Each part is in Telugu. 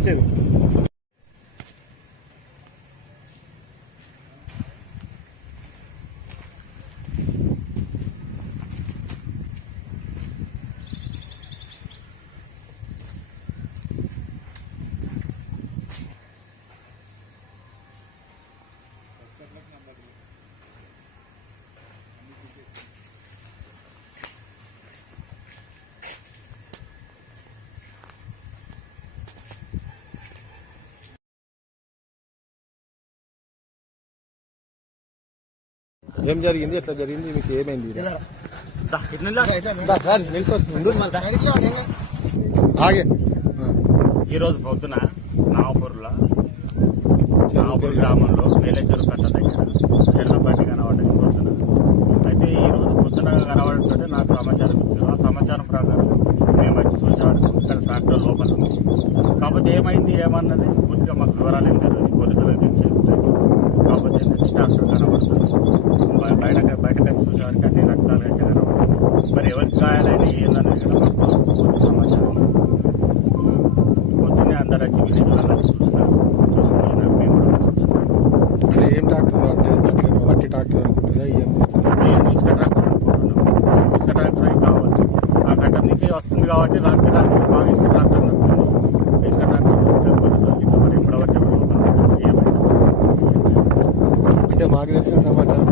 కట్టేది. ఏం జరిగింది, ఎట్లా జరిగింది, మీకు ఏమైంది? ఈరోజు పొద్దున నాగపూర్ గ్రామంలో మేలేచెరు కట్ట దగ్గర చెర్లపల్లి కనబడ్డది పొద్దున. అయితే ఈరోజు పొద్దున కనబడుతుంటే నాకు సమాచారం ఇచ్చారు. ఆ సమాచారం ప్రకారం మేము వచ్చి చూసాము. ఇక్కడ ట్రాక్టర్ లోపల ఉంది. కాకపోతే ఏమైంది ఏమన్నది పూర్తిగా మాకు వివరాలు ఏం తెలియదు. పోలీసులకు తెలిసి కాకపోతే ఏంటంటే ట్రాక్టర్ కనబడుతుంది. బయటకు వచ్చి చూసేవారికి అన్ని రక్తాలు అయితే కనబడుతుంది. మరి ఎవరికి గాయాలైనా ఏందనేది కూడా మాకు పూర్తి సమాచారం. పొద్దున్నే అందరూ వచ్చి విలేజ్లలో చూస్తున్నారు. చూసుకుంటున్నారు. మేము కూడా చూస్తున్నాం. ఏం ట్రాక్టర్ అంటే వట్టి ట్రాక్టర్ అనుకుంటుందా? మేము ఇసుక ట్రాక్టర్ అనుకుంటున్నాం. ఇసుక ట్రాక్టర్ అయి కావచ్చు. ఆ ఘటనకి వస్తుంది కాబట్టి రాత్రి బాగా ఇసుక ట్రాక్టర్ నడుస్తుంది. ఇసుక ట్రాక్టర్ మరి ఎప్పుడవచ్చి అంటే మాకు తెలిసిన సమాచారం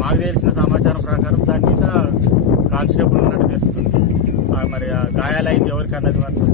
మాకు తెలిసిన సమాచారం ప్రకారం దాని మీద కానిస్టేబుల్ ఉన్నట్టు తెలుస్తుంది. మరి గాయాలైంది ఎవరికి అన్నది మాత్రం